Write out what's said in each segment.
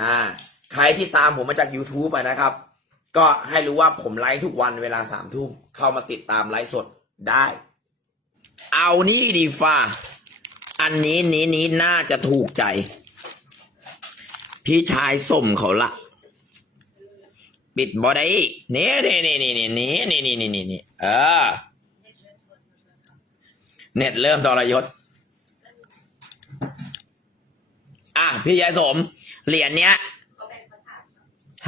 อ่าใครที่ตามผมมาจาก YouTube อะนะครับ ก็ให้รู้ว่าผมไลฟ์ทุกวันเวลาสามทุ่มเข้ามาติดตามไลฟ์สดได้ เอานี่ดีฟ้าอันนี้นี้นี้น่าจะถูกใจ พี่ชายส่มเขาละปิดบอได้นี่นี่นี่นี่นี่นี่นี่นี่นี่นี่เออเน็ตเริ่มทรยศ อะพี่ยายสม เหรียญเนี้ย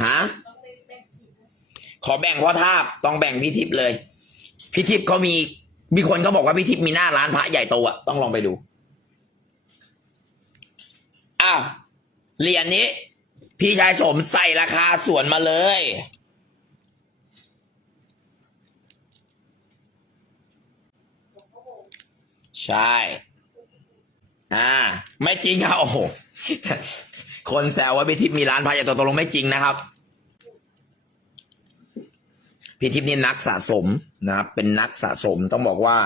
ฮะขอแบ่งพ่อทาบต้องแบ่งพี่ทิพย์เลยพี่ทิพย์เขามีมีคนเขาบอกว่าพี่ทิพย์มีหน้าร้านพระใหญ่โตอะต้องลองไปดูอะเหรียญนี้ พี่ชายสมใส่ราคาส่วนมาเลยใช่ อ่า ไม่จริงครับโอ้โห คนแซวว่าพี่ทิพย์มีร้านพายาตัวตกลงไม่จริงนะครับ พี่ทิพย์นี่นักสะสมนะครับ เป็นนักสะสมต้องบอกว่า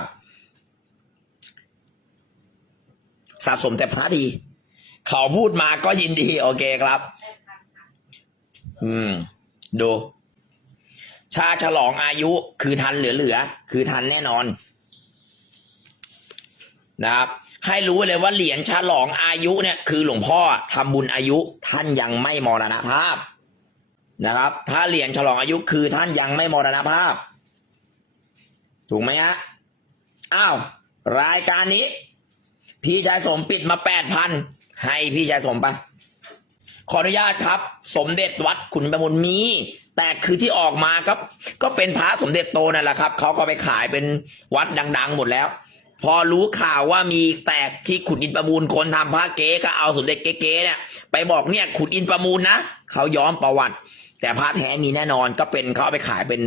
สะสมแต่พระดี เขาพูดมาก็ยินดี โอเคครับ อืม ดู ชาฉลองอายุคือทันเหลือๆคือทันแน่นอน นะครับให้รู้เลยว่าเหรียญฉลองอายุเนี่ยคือหลวงพ่อทำบุญอายุท่านยังไม่มรณภาพนะครับ ถ้าเหรียญฉลองอายุคือท่านยังไม่มรณภาพ ถูกไหมฮะอ้าวรายการนี้ พี่ชายสมปิดมาแปดพันให้พี่ชายสมปะขออนุญาตครับ สมเด็จวัดขุนประมุลมี แต่คือที่ออกมาก็ก็เป็นพระสมเด็จโตนั่นแหละครับเขาก็ไปขายเป็นวัดดัง ๆ หมดแล้ว พอรู้ข่าวว่ามีแตกที่ขุดอินประมูลคนทำพระเก๊ก็เอาสมเด็จเก๊ๆเนี่ย ไปบอกเนี่ยขุดอินประมูลนะเขาย้อมประวัติ แต่พระแท้มีแน่นอนก็เป็นเขาไปขายเป็น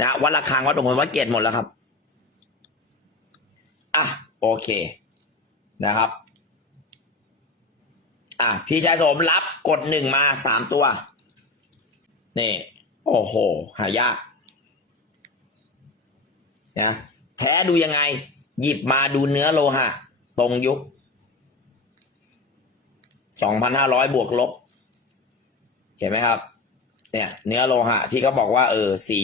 นะวัดระฆังวัดหลวงพ่อวัดเกตหมดแล้วครับอะโอเคนะครับ อะพี่ชายสมรับกดหนึ่งมาสามตัวนี่โอ้โห หายากนะแท้ดูยังไง หยิบมาดูเนื้อโลหะ ตรงยุคสองพันห้าร้อยบวกลบ เห็นไหมครับ เนี่ย เนื้อโลหะที่เขาบอกว่าเออสี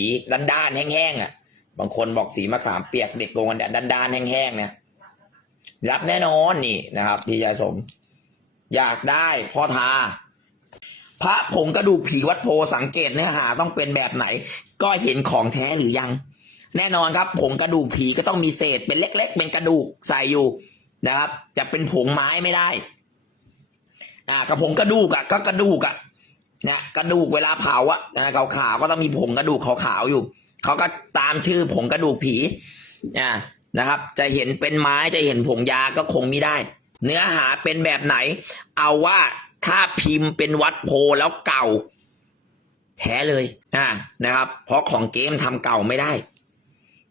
ด้านๆแห้งๆอะ บางคนบอกสีมะขามเปียกเด็กโกงกันเนี่ยด้านๆแห้งๆเนี่ยรับแน่นอนนี่นะครับ พี่ยายสม อยากได้พ่อทา พระผงกระดูกผีวัดโพสังเกตเนื้อหาต้องเป็นแบบไหน ก็เห็นของแท้หรือยัง แน่นอนครับผงกระดูกผีก็ต้องมีเศษเป็นเล็ก ๆ เป็นกระดูกใส่อยู่นะครับ จะเป็นผงไม้ไม่ได้ อ่ากระผงกระดูกอะ ก็กระดูกอะเนี่ยกระดูกเวลาเผาอะนะขาวๆก็ต้องมีผงกระดูกขาวๆอยู่เขาก็ตามชื่อผงกระดูกผีอ่านะครับ จะเห็นเป็นไม้จะเห็นผงยาก็คงไม่ได้ เนื้อหาเป็นแบบไหน เอาว่าถ้าพิมพ์เป็นวัดโพแล้วเก่า แท้เลยอ่านะครับ เพราะของเกมทำเก่าไม่ได้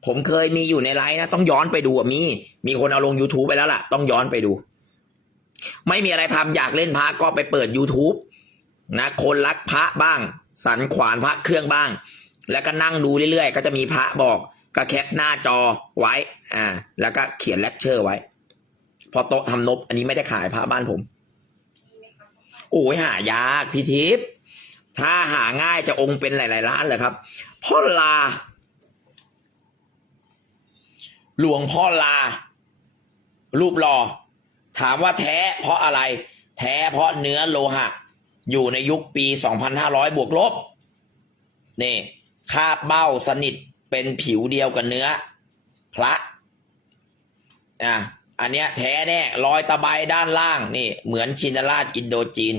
ผมเคยมีอยู่ในไลน์นะ ต้องย้อนไปดูมี มีคนเอาลง YouTube ไปแล้วล่ะ ต้องย้อนไปดู ไม่มีอะไรทำอยากเล่นพระก็ไปเปิด YouTube นะคนรักพระบ้าง สันขวานพระเครื่องบ้าง แล้วก็นั่งดูเรื่อยๆ ก็จะมีพระบอกก็แคปหน้าจอไว้ อ่า แล้วก็เขียนเลคเชอร์ไว้ พอโต๊ะทำนบ อันนี้ไม่ได้ขายพระบ้านผม โอ้ยหายากพี่ทิพย์ถ้าหาง่ายจะองค์เป็นหลายๆล้านเลยครับพ่อลา หลวงพ่อลา รูปหล่อถามว่าแท้เพราะอะไร แท้เพราะเนื้อโลหะ อยู่ในยุคปี 2,500 บวกลบนี่คาบเบ้าสนิทเป็นผิวเดียวกับเนื้อ พระอะอันเนี้ยแท้แน่รอยตะไบด้านล่างนี่ เหมือนชินราชอินโดจีน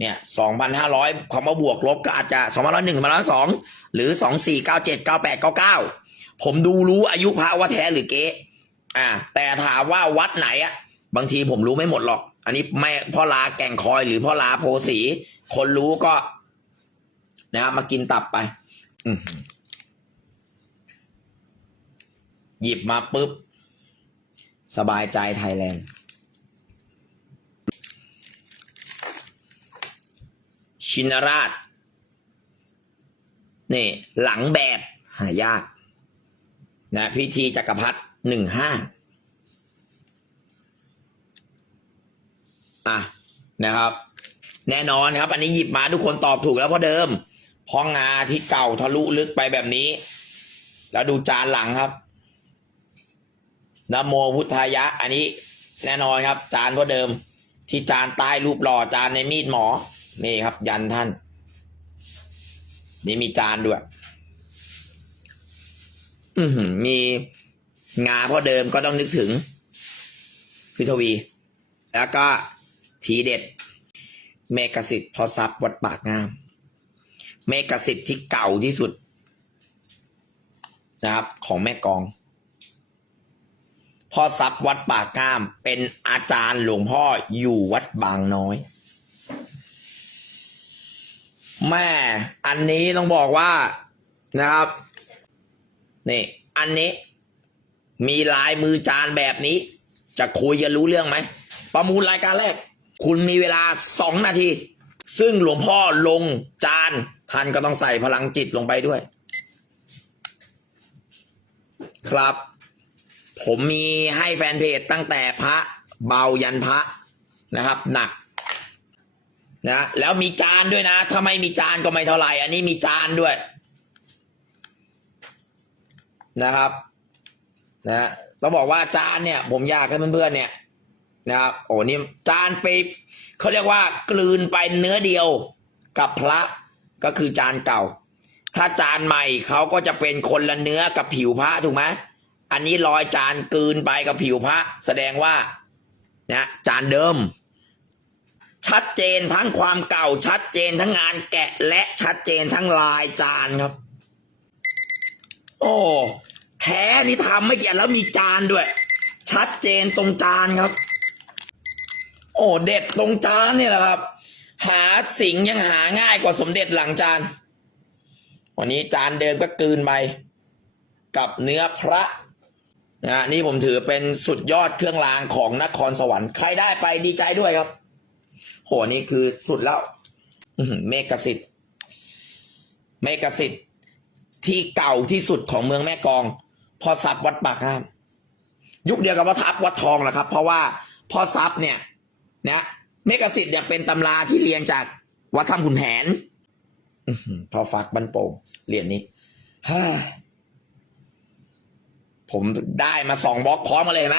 เนี่ยสองพันห้าร้อยคำว่าบวกลบก็อาจจะสองพันร้อยหนึ่งพันร้อยสองหรือสองสี่เก้าเจ็ดเก้าแปดเก้าเก้า ผมดูรู้อายุพระว่าแท้หรือเก๊อ่า แต่ถามว่าวัดไหนอะบางทีผมรู้ไม่หมดหรอก อันนี้ไม่พ่อลาแก่งคอยหรือพ่อลาโพสี คนรู้ก็ นะครับมากินตับไปอื้อหือหยิบมาปุ๊บ สบายใจไทยแลนด์ชินราช นี่ หลังแบบหายาก นะพิธีจักรพรรดิหนึ่งห้าอะนะครับ แน่นอนครับ อันนี้หยิบมาทุกคนตอบถูกแล้วเพราะเดิมพองงาที่เก่าทะลุลึกไปแบบนี้ แล้วดูจานหลังครับนโมพุทธายะ อันนี้แน่นอนครับ จานเพราะเดิม ที่จานใต้รูปหล่อจานในมีดหมอ นี่ครับ ยันท่าน นี่มีจานด้วย อืมีงาพราะเดิมก็ต้องนึกถึงพิทวี แล้วก็ทีเด็ด เมกสิทธิ์พอซับวัดปากงาม เมกสิทธิ์ที่เก่าที่สุด นะครับ ของแม่กองพ่อซับวัดปากงาม เป็นอาจารย์หลวงพ่ออยู่วัดบางน้อย แม่อันนี้ต้องบอกว่านะครับ นี่ อันนี้ มีลายมือจานแบบนี้ จะคุยกันรู้เรื่องไหม ประมูลรายการแรก คุณมีเวลาสองนาที ซึ่งหลวงพ่อลงจานท่านก็ต้องใส่พลังจิตลงไปด้วย ครับ ผมมีให้แฟนเพจตั้งแต่พระเบายันพระนะครับ หนักนะแล้วมีจานด้วยนะ ถ้าไม่มีจานก็ไม่เท่าไหร่ อันนี้มีจานด้วย นะครับนะต้องบอกว่าจานเนี่ยผมอยากให้เพื่อนๆเนี่ยนะครับโอ้นี่จานไปเขาเรียกว่ากลืนไปเนื้อเดียวกับพระก็คือจานเก่า ถ้าจานใหม่เขาก็จะเป็นคนละเนื้อกับผิวพระถูกไหมอันนี้รอยจานกลืนไปกับผิวพระแสดงว่านะจานเดิม ชัดเจนทั้งความเก่าชัดเจนทั้งงานแกะและชัดเจนทั้งลายจานครับ โอ้แท้นี่ทำไม่เกี่ยแล้วมีจานด้วย ชัดเจนตรงจานครับ โอ้เด็ดตรงจานเนี่ยแหละครับ หาสิงยังหาง่ายกว่าสมเด็จหลังจาน วันนี้จานเดิมก็กลืนไปกับเนื้อพระนะนี่ผมถือเป็นสุดยอดเครื่องรางของนครสวรรค์ใครได้ไปดีใจด้วยครับ โหนี่คือสุดแล้วเมกสิทธิ์เมกสิทธิ์ ที่เก่าที่สุดของเมืองแม่กองพ่อทรัพย์วัดปากน้ำยุคเดียวกับพ่อทับวัดทองแหละครับ เพราะว่าพ่อทรัพย์เนี่ยนะเมกสิทธิ์เนี่ยเป็นตำราที่เรียนจากวัดถ้ำขุนแผนอื้อหือพอฟักบันโป่งเหรียญนี้ฮ่าผมได้มาสองบล็อกพร้อมมาเลยนไหม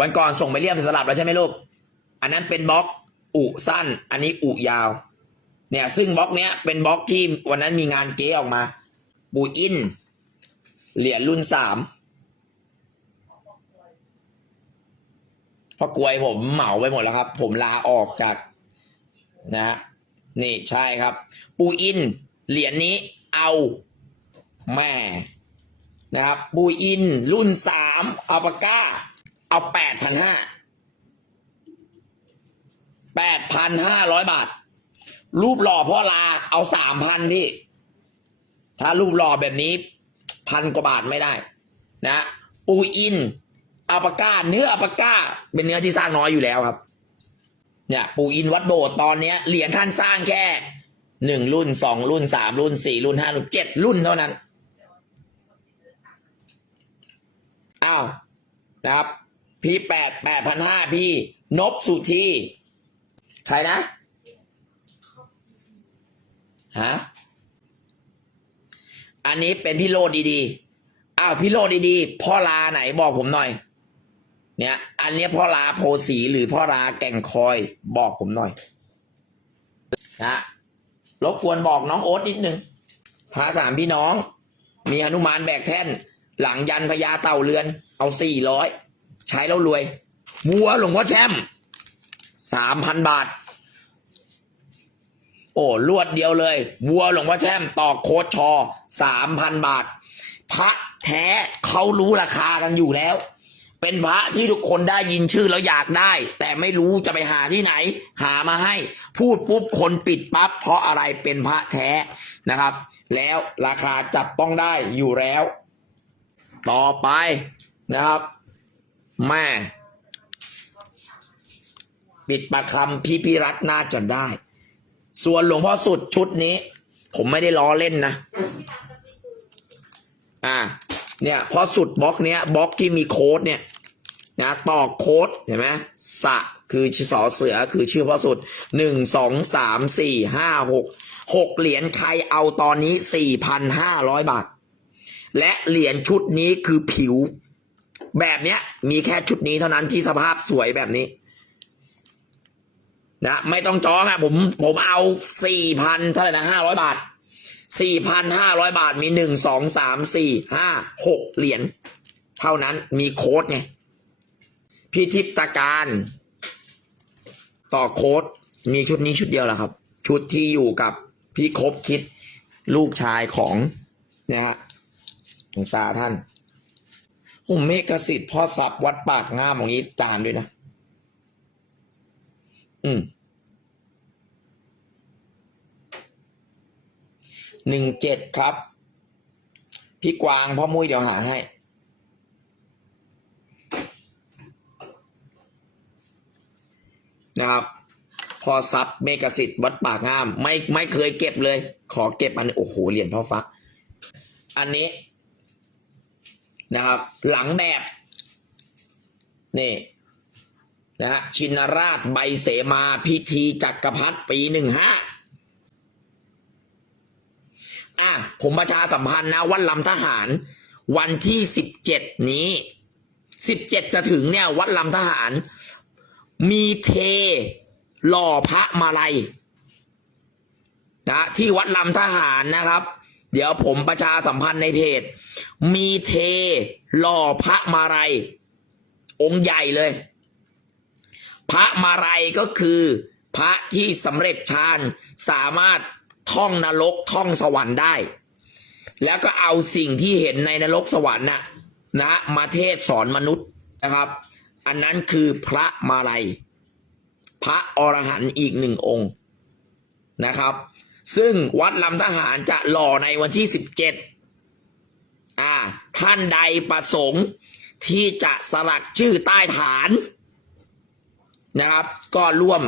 วันก่อนส่งไปเรียบสลับแล้วใช่ไหมลูก อันนั้นเป็นบล็อก อุสั้น อันนี้อุยาว เนี่ย ซึ่งบล็อกเนี้ยเป็นบล็อกที่วันนั้นมีงานเก๊ออกมาปูอิน เหรียญรุ่นสามเพราะกลวยผมเหมาไปหมดแล้วครับ ผมลาออกจากนะ นี่ใช่ครับ ปูอิน เหรียญนี้เอาแม่นะครับปูอิน รุ่นสามอัลปาก้า เอาแปดพันห้าแปดพันห้าร้อยบาท รูปหล่อพ่อลาเอาสามพันพี่ ถ้ารูปหล่อแบบนี้พันกว่าบาทไม่ได้ นะปูอินอัปาก้าเนื้ออัปาก้า เป็นเนื้อที่สร้างน้อยอยู่แล้วครับ เนี่ย ปูอินวัดโบสถ์ตอนเนี้ยเหรียญท่านสร้างแค่หนึ่งรุ่นสองรุ่นสามรุ่นสี่รุ่นห้ารุ่นเจ็ดรุ่นเท่านั้นอ้าวนะครับ พี่แปดแปดพันห้าพี่ นบสุธีใครนะ ฮะอันนี้เป็นพี่โลดดีๆ อ้าวพี่โลดดีๆ พ่อลาไหนบอกผมหน่อย เนี่ย อันเนี้ยพ่อลาโพสีหรือพ่อลาแก่งคอยบอกผมหน่อยนะรบกวนบอกน้องโอ๊ตนิดนึงพาสามพี่น้อง มีหนุมานแบกแท่น หลังยันพญาเต่าเรือน เอาสี่ร้อยใช้แล้วรวยวัวหลวงพ่อแชมป์สามพันบาท โอ้ลวดเดียวเลย วัวหลวงพ่อแช่มต่อโคดชอสามพันบาท พระแท้เขารู้ราคากันอยู่แล้ว เป็นพระที่ทุกคนได้ยินชื่อแล้วอยากได้ แต่ไม่รู้จะไปหาที่ไหน หามาให้ พูดปุ๊บคนปิดปั๊บเพราะอะไรเป็นพระแท้นะครับ แล้วราคาจับต้องได้อยู่แล้ว ต่อไปนะครับแม่ปิดประคำพี่พิรัตน่าจะได้ ส่วนหลวงพ่อสุดชุดนี้ ผมไม่ได้ล้อเล่นนะ อ่า เนี่ยพอสุดบล็อกเนี้ยบล็อกที่มีโค้ดเนี่ยนะต่อโค้ดเห็นไหมสะคือสอเสือคือชื่อพ่อสุดหนึ่งสองสามสี่ห้าหกหกเหรียญใครเอาตอนนี้สี่พันห้าร้อยบาท และเหรียญชุดนี้คือผิว แบบเนี้ย มีแค่ชุดนี้เท่านั้นที่สภาพสวยแบบนี้ นะไม่ต้องจองอะผมผมเอาสี่พันเท่าไหร่นะห้าร้อยบาทสี่พันห้าร้อยบาทมีหนึ่งสองสามสี่ห้าหกเหรียญเท่านั้นมีโค้ดไงพิทิตการ ต่อโค้ดมีชุดนี้ชุดเดียวแหละครับ ชุดที่อยู่กับพี่คบคิดลูกชายของเนี่ยฮะหลวงตาท่านผมเมกสิทธิ์พ่อศัพท์วัดปากงามของนี้จานด้วยนะ อืม หนึ่งเจ็ดครับ พี่กวางพ่อมุ้ยเดี๋ยวหาให้นะครับ พอซับเมกสิทธิ์วัดปากงาม ไม่ไม่เคยเก็บเลย ขอเก็บอันโอ้โหเหรียญพ่อฟักอันนี้นะครับ หลังแบบ นี่นะฮะชินราชใบเสมาพิธีจักรพรรดิปีหนึ่งห้า อะผมประชาสัมพันธ์นะวัดลำทหาร วันที่สิบเจ็ดนี้สิบเจ็ดจะถึงเนี่ย วัดลำทหาร มีเทหล่อพระมาลัยนะที่วัดลำทหารนะครับ เดี๋ยวผมประชาสัมพันธ์ในเพจ มีเทหล่อพระมาลัย องค์ใหญ่เลย พระมาลัยก็คือ พระที่สำเร็จฌานสามารถ ท่องนรกท่องสวรรค์ได้ แล้วก็เอาสิ่งที่เห็นในนรกสวรรค์น่ะนะมาเทศสอนมนุษย์นะครับ อันนั้นคือพระมาลัย พระอรหันต์อีกหนึ่งองค์นะครับ ซึ่งวัดลำทหารจะหล่อในวันที่สิบเจ็ดอ่าท่านใดประสงค์ที่จะสลักชื่อใต้ฐานนะครับ ก็ร่วม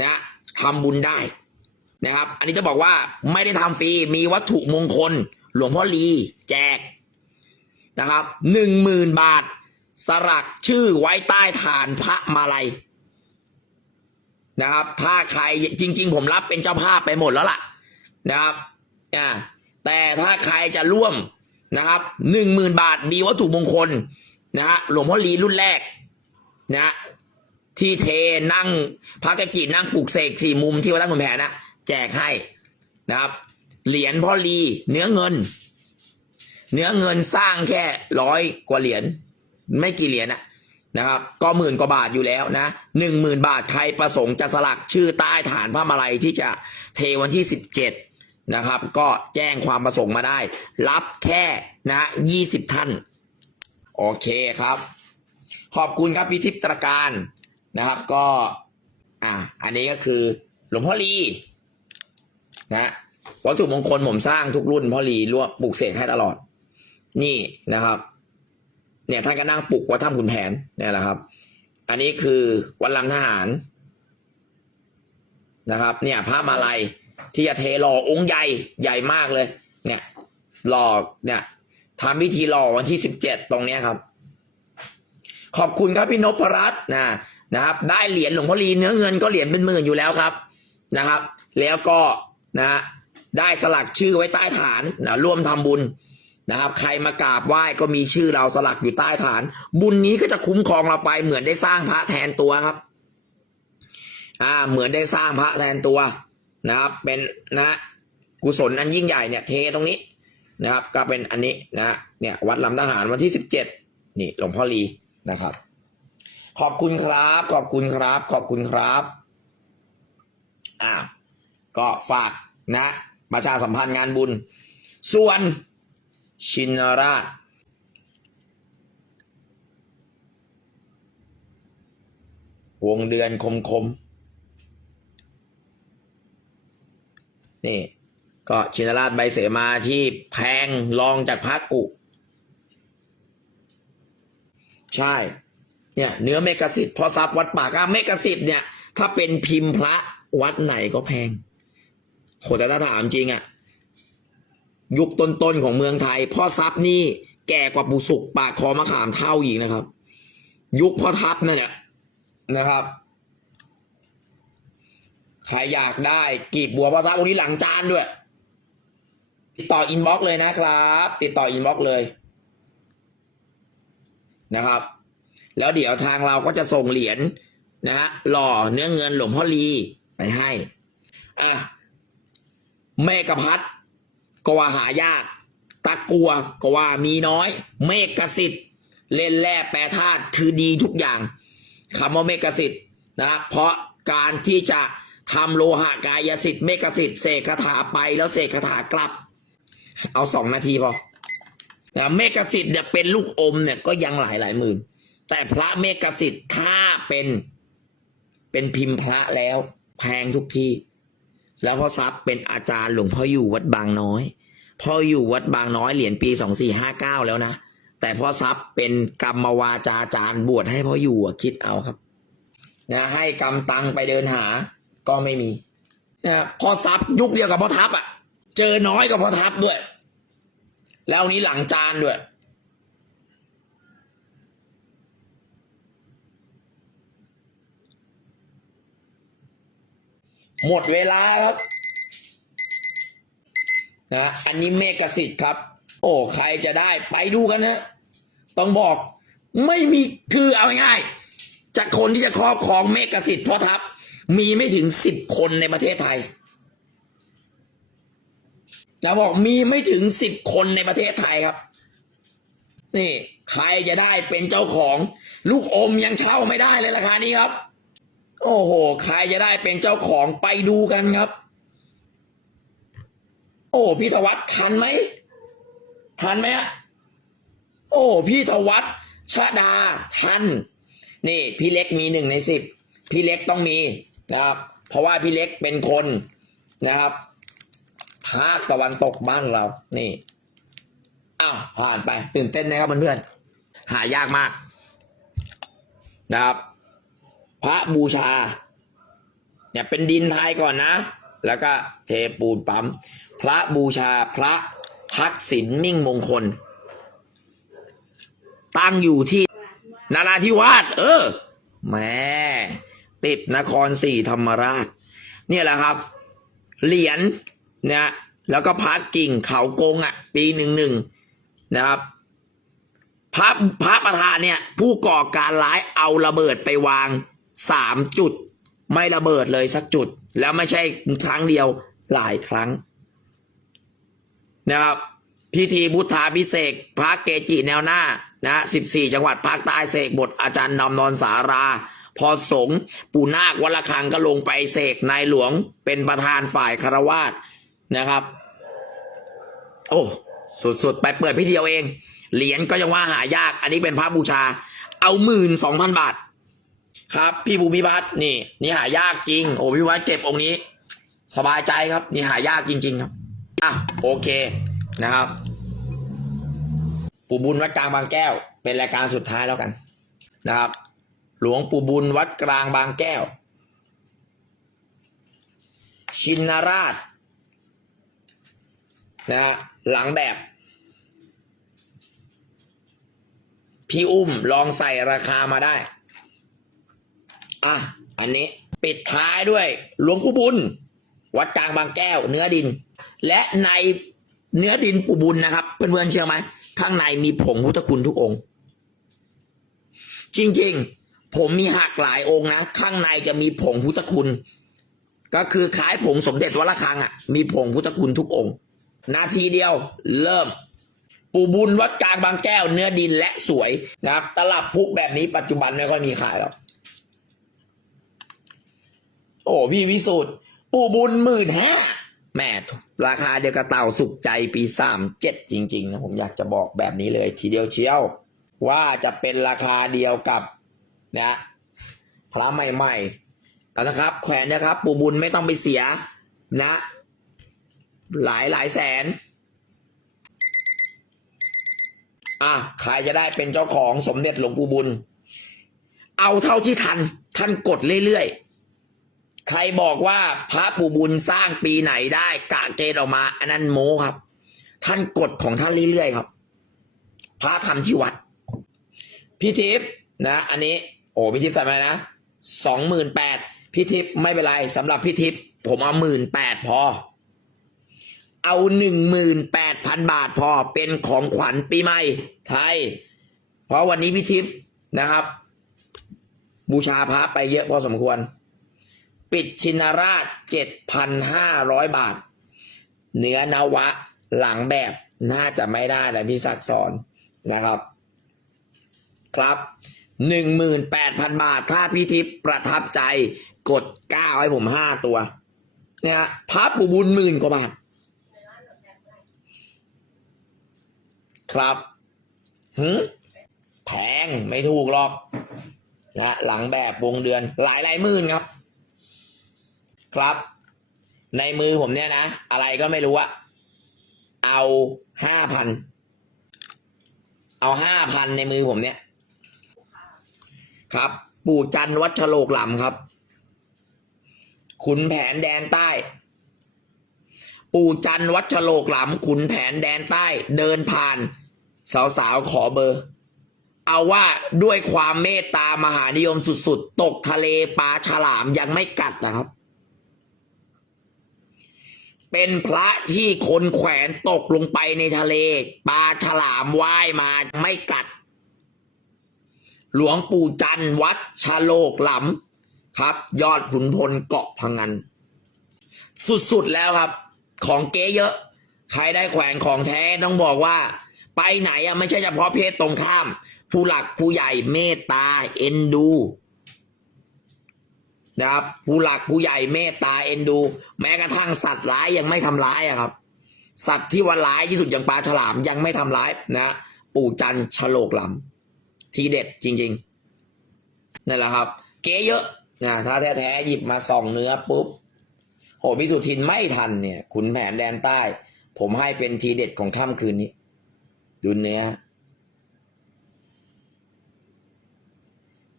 นะทำบุญได้ นะครับ อันนี้จะบอกว่าไม่ได้ทำฟรี มีวัตถุมงคล หลวงพ่อลีแจกนะครับหนึ่งหมื่นบาท สลักชื่อไว้ใต้ฐานพระมาลัยนะครับ ถ้าใครจริง ๆ ผมรับเป็นเจ้าภาพไปหมดแล้วล่ะนะครับอ่าแต่ถ้าใครจะร่วมนะครับหนึ่งหมื่นบาทมีวัตถุมงคลนะฮะหลวงพ่อลีรุ่นแรกนะที่เทนั่งพระกกินั่งปลูกเสกสี่มุมที่วัดตั้งขุนแผนนะ แจกให้นะครับ เหรียญพ่อลีเนื้อเงิน เนื้อเงินสร้างแค่ร้อยกว่าเหรียญไม่กี่เหรียญนะนะครับ ก็หมื่นกว่าบาทอยู่แล้วนะหนึ่งหมื่นบาทใครประสงค์จะสลักชื่อใต้ฐานพระมาลัยที่จะเทวันที่สิบเจ็ดนะครับ ก็แจ้งความประสงค์มาได้ รับแค่นะยี่สิบท่าน โอเคครับ ขอบคุณครับพิทิพตรการนะครับ ก็ อ่า อันนี้ก็คือหลวงพ่อลี นะวัตถุมงคลผมสร้างทุกรุ่นพ่อลีร่วมปลูกเสกให้ตลอด นี่นะครับ เนี่ยท่านก็นั่งปลุกวัดถ้ำขุนแผนเนี่ยแหละครับ อันนี้คือวัดลำทหารนะครับ เนี่ยพระมาลัยที่จะเทหล่อองค์ใหญ่ใหญ่มากเลย เนี่ยหล่อเนี่ยทำพิธีหล่อวันที่สิบเจ็ดตรงเนี้ยครับ ขอบคุณครับพี่นพรัตน์นะนะครับ ได้เหรียญหลวงพ่อลีเนื้อเงินก็เหรียญเป็นหมื่นอยู่แล้วครับนะครับ แล้วก็ นะ ได้สลักชื่อไว้ใต้ฐานนะร่วมทำบุญนะครับ ใครมากราบไหว้ก็มีชื่อเราสลักอยู่ใต้ฐาน บุญนี้ก็จะคุ้มครองเราไปเหมือนได้สร้างพระแทนตัวครับ อ่า เหมือนได้สร้างพระแทนตัวนะครับ เป็นนะกุศลอันยิ่งใหญ่เนี่ยเทตรงนี้นะครับ ก็เป็นอันนี้นะเนี่ยวัดลำทหารวันที่สิบเจ็ดนี่หลวงพ่อลีนะครับ ขอบคุณครับ ขอบคุณครับ ขอบคุณครับ อ่า ก็ฝากนะประชาสัมพันธ์งานบุญ ส่วนชินราชวงเดือนคมคมนี่ ก็ชินราชใบเสมาที่แพงรองจากพระกุ ใช่ เนี่ยเนื้อเมกสิทธิ์พอซับวัดป่าก้าเมกสิทธิ์เนี่ย ถ้าเป็นพิมพ์พระวัดไหนก็แพง โหแต่ถ้าถามจริงอะยุคต้นๆของเมืองไทย พ่อซับนี่แก่กว่าปุสุกปากคอมะขามเท่าอีกนะครับ ยุคพ่อทัพนั่นแหละนะครับ ใครอยากได้กีบบัวพ่อทัพองค์นี้หลังจานด้วย ติดต่ออินบ็อกเลยนะครับ ติดต่ออินบ็อกเลยนะครับ แล้วเดี๋ยวทางเราก็จะส่งเหรียญนะฮะหล่อเนื้อเงินหลวงพ่อลีไปให้อะ เมกะพัดก็ว่าหายาก ตะกัวก็ว่ามีน้อย เมกสิทธิ์เล่นแร่แปรธาตุคือดีทุกอย่างคำว่าเมกสิทธิ์นะเพราะการที่จะทำโลหะกายสิทธิ์เมกสิทธิ์เสกคาถาไปแล้วเสกคาถากลับ เอาสองนาทีพอนะเมกสิทธิ์เนี่ยเป็นลูกอมเนี่ยก็ยังหลายหลายหมื่น แต่พระเมกสิทธิ์ถ้าเป็นเป็นพิมพ์พระแล้วแพงทุกที่ แล้วพ่อทรัพย์เป็นอาจารย์หลวงพ่ออยู่วัดบางน้อย พ่ออยู่วัดบางน้อยเหรียญปีสองสี่ห้าเก้าแล้วนะ แต่พ่อทรัพย์เป็นกรรมวาจาจารย์บวชให้พ่ออยู่อะคิดเอาครับนะให้กำตังไปเดินหา ก็ไม่มีนะพ่อทรัพย์ยุคเดียวกับพ่อทัพอะ เจอน้อยกว่าพ่อทัพด้วย แล้วนี้หลังจานด้วย หมดเวลาครับนะอันนี้เมกสิทธิ์ครับ โอ้ใครจะได้ไปดูกันนะ ต้องบอกไม่มีคือเอาง่ายๆจากคนที่จะครอบครองเมกสิทธิ์พ่อทัพ มีไม่ถึงสิบคนในประเทศไทยแล้วบอกมีไม่ถึงสิบคนในประเทศไทยครับ นี่ ใครจะได้เป็นเจ้าของ ลูกอมยังเช่าไม่ได้เลยราคานี้ครับ โอ้โห ใครจะได้เป็นเจ้าของไปดูกันครับ โอ้พี่ธวัฒน์ทันไหม ทันไหมฮะโอ้พี่ธวัฒน์ชดาทัน นี่ พี่เล็กมีหนึ่งในสิบพี่เล็กต้องมีนะครับ เพราะว่าพี่เล็กเป็นคนนะครับภาคตะวันตกบ้านเรา นี่อ้าวผ่านไป ตื่นเต้นไหมครับเพื่อนๆหายากมากนะครับ พระบูชา เนี่ยเป็นดินไทยก่อนนะ แล้วก็เทปูนปั๊ม พระบูชาพระทักษิณมิ่งมงคล ตั้งอยู่ที่นาราธิวาสเออแม่ติดนครศรีธรรมราช เนี่ยแหละครับ เหรียญเนี่ยแล้วก็พระกิ่งเขากงอะ ปีหนึ่งหนึ่งนะครับพระพระประธานเนี่ย ผู้ก่อการร้ายเอาระเบิดไปวาง สามจุด ไม่ระเบิดเลยสักจุด แล้วไม่ใช่ครั้งเดียวหลายครั้ง นะครับ พิธีพุทธาพิเศษพระเกจิแนวหน้านะสิบสี่จังหวัดภาคใต้เสกบทอาจารย์นำนอนสารา พอสงปู่นาควัลคังก็ลงไปเสกนายหลวงเป็นประธานฝ่ายคารวาสนะครับ โอ้สุดๆ ไปเปิดพิธีเอาเอง เหรียญก็ยังว่าหายาก อันนี้เป็นพระบูชา เอาหมื่นสองพันบาท ครับ พี่ภูมิพัฒน์นี่ นี่หายากจริง โอ้พี่วัดเก็บองค์นี้ สบายใจครับ นี่หายากจริง ๆ ครับอะโอเคนะครับ ปู่บุญวัดกลางบางแก้ว เป็นรายการสุดท้ายแล้วกันนะครับ หลวงปู่บุญวัดกลางบางแก้ว ชินราชนะฮะหลังแบบพี่อุ้มลองใส่ราคามาได้ อะอันนี้ปิดท้ายด้วยหลวงปู่บุญ วัดกลางบางแก้ว เนื้อดิน และในเนื้อดินปู่บุญนะครับเพื่อนๆเชื่อไหมข้างในมีผงพุทธคุณทุกองค์ จริงๆ ผมมีหักหลายองค์นะ ข้างในจะมีผงพุทธคุณ ก็คือคล้ายผงสมเด็จวัดระฆังอะมีผงพุทธคุณทุกองค์ นาทีเดียวเริ่มปู่บุญวัดกลางบางแก้วเนื้อดินและสวยนะครับ ตลับพุกแบบนี้ปัจจุบันไม่ค่อยมีขายแล้ว โอ้พี่วิสุทธ์ปู่บุญหมื่นห้าแม่ราคาเดียวกับเต่าสุขใจปีสามเจ็ดจริง ๆ นะ ผมอยากจะบอกแบบนี้เลย ทีเดียวเชียว ว่าจะเป็นราคาเดียวกับนะพระใหม่ๆเอานะครับ แขวนนะครับ ปู่บุญไม่ต้องไปเสียนะ หลายหลายแสน อะใครจะได้เป็นเจ้าของสมเด็จหลวงปู่บุญ เอาเท่าที่ทัน ท่านกดเรื่อยๆ ใครบอกว่าพระปู่บุญสร้างปีไหนได้กะเกณฑ์ออกมา อันนั้นโม้ครับ ท่านกดของท่านเรื่อยๆครับ พระทำที่วัด พี่ทิพย์นะ อันนี้ โอ้พี่ทิพย์ใส่มานะสองหมื่นแปดพี่ทิพย์ไม่เป็นไรสำหรับพี่ทิพย์ผมเอาหมื่นแปดพอ เอาหนึ่งหมื่นแปดพันบาทพอเป็นของขวัญปีใหม่ไทย เพราะวันนี้พี่ทิพย์นะครับ บูชาพระไปเยอะพอสมควร ปิดชินราชเจ็ดพันห้าร้อยบาท เนื้อนวะหลังแบบน่าจะไม่ได้นะพี่ศักสอนนะครับ ครับหนึ่งหมื่นแปดพันบาท ถ้าพี่ทิพย์ประทับใจกดเก้าให้ผมห้าตัว เนี่ยพระปูบุญหมื่นกว่าบาท ครับหืมแพงไม่ถูกหรอกนะหลังแบบวงเดือนหลายหลายหมื่นครับ ครับ ในมือผมเนี่ยนะ อะไรก็ไม่รู้อะเอาห้าพัน เอาห้าพันในมือผมเนี่ย ครับ ปู่จันวัดฉโลกหลำครับ ขุนแผนแดนใต้ ปู่จันวัดฉโลกหลำขุนแผนแดนใต้ เดินผ่าน สาวๆขอเบอร์ เอาว่าด้วยความเมตตามหานิยมสุดๆ ตกทะเลปลาฉลามยังไม่กัดนะครับ เป็นพระที่คนแขวนตกลงไปในทะเลปลาฉลามว่ายมาไม่กัด หลวงปู่จันทร์วัดชะโลกหลำครับ ยอดขุนพลเกาะพังงัน สุดๆแล้วครับ ของเก๊เยอะ ใครได้แขวนของแท้ต้องบอกว่า ไปไหนอะไม่ใช่เฉพาะเพศตรงข้าม ผู้หลักผู้ใหญ่เมตตาเอ็นดู นะครับผู้หลักผู้ใหญ่เมตตาเอ็นดู แม้กระทั่งสัตว์ร้ายยังไม่ทำร้ายอะครับ สัตว์ที่ว่าร้ายที่สุดอย่างปลาฉลามยังไม่ทำร้ายนะปู่จันทร์ฉลกหลำทีเด็ดจริงๆนั่นแหละครับ เก๋เยอะนะถ้าแท้ๆหยิบมาส่องเนื้อปุ๊บโหพิสุทินไม่ทันเนี่ยขุนแผนแดนใต้ ผมให้เป็นทีเด็ดของค่ำคืนนี้ ดูเนื้อ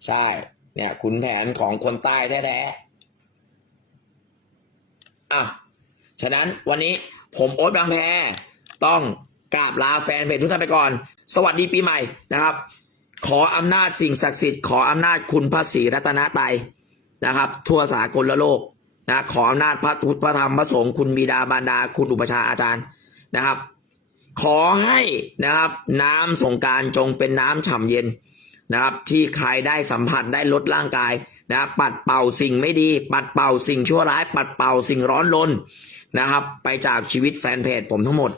ใช่ เนี่ยขุนแผนของคนใต้แท้ๆอะฉะนั้นวันนี้ผมโอ๊ตบางแพต้องกราบลาแฟนเพจทุกท่านไปก่อน สวัสดีปีใหม่นะครับ ขออำนาจสิ่งศักดิ์สิทธิ์ขออำนาจคุณพระศรีรัตนตรัยนะครับ ทั่วสากลโลกนะขออำนาจพระพุทธพระธรรมพระสงฆ์คุณบิดาบารดา คุณอุปชาอาจารย์นะครับ ขอให้นะครับ น้ำสงการจงเป็นน้ำฉ่ำเย็น นะครับที่ใครได้สัมผัสได้ลดร่างกายนะปัดเป่าสิ่งไม่ดี ปัดเป่าสิ่งชั่วร้าย ปัดเป่าสิ่งร้อนรนนะครับ ไปจากชีวิตแฟนเพจผมทั้งหมด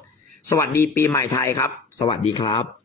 สวัสดีปีใหม่ไทยครับ สวัสดีครับ